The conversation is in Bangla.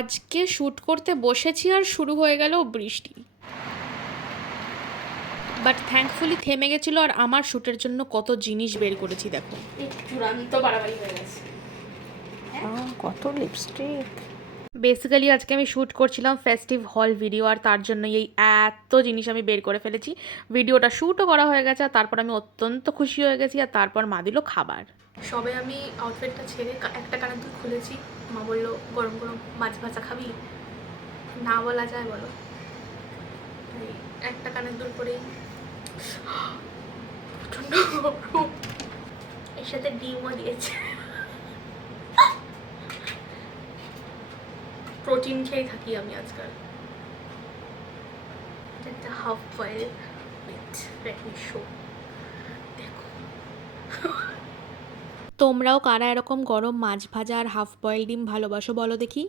আজকে শ্যুট করতে বসেছি আর শুরু হয়ে গেল বৃষ্টি। বাট থ্যাঙ্কফুলি থেমে গেছিলো। আর আমার শ্যুটের জন্য কত জিনিস বের করেছি দেখো। চূড়ান্ত বাড়াবাড়ি হয়ে গেছে। কত লিপস্টিক। বেসিক্যালি আজকে আমি শ্যুট করছিলাম ফেস্টিভ হল ভিডিও, আর তার জন্য এই এত জিনিস আমি বের করে ফেলেছি। ভিডিওটা শ্যুটও করা হয়ে গেছে, আর তারপর আমি অত্যন্ত খুশি হয়ে গেছি। আর তারপর মা দিল খাবার। সবে আমি আউটফিটটা ছেড়ে একটা কানের দুল খুলেছি। মা বললো গরম গরম মাছ ভাজা খাবি, না বলা যায় বলো। একটা কানের দুল পরেই প্রচন্ড গরম, এর সাথে ডিমও দিয়েছে। প্রোটিন খেয়ে থাকি আমি আজকাল। একটা half boil with Redmi show. দেখো তোমরাও কারা এরকম গরম মাছ ভাজা আর হাফ বয়েল ডিম ভালোবাসো বলো দেখি।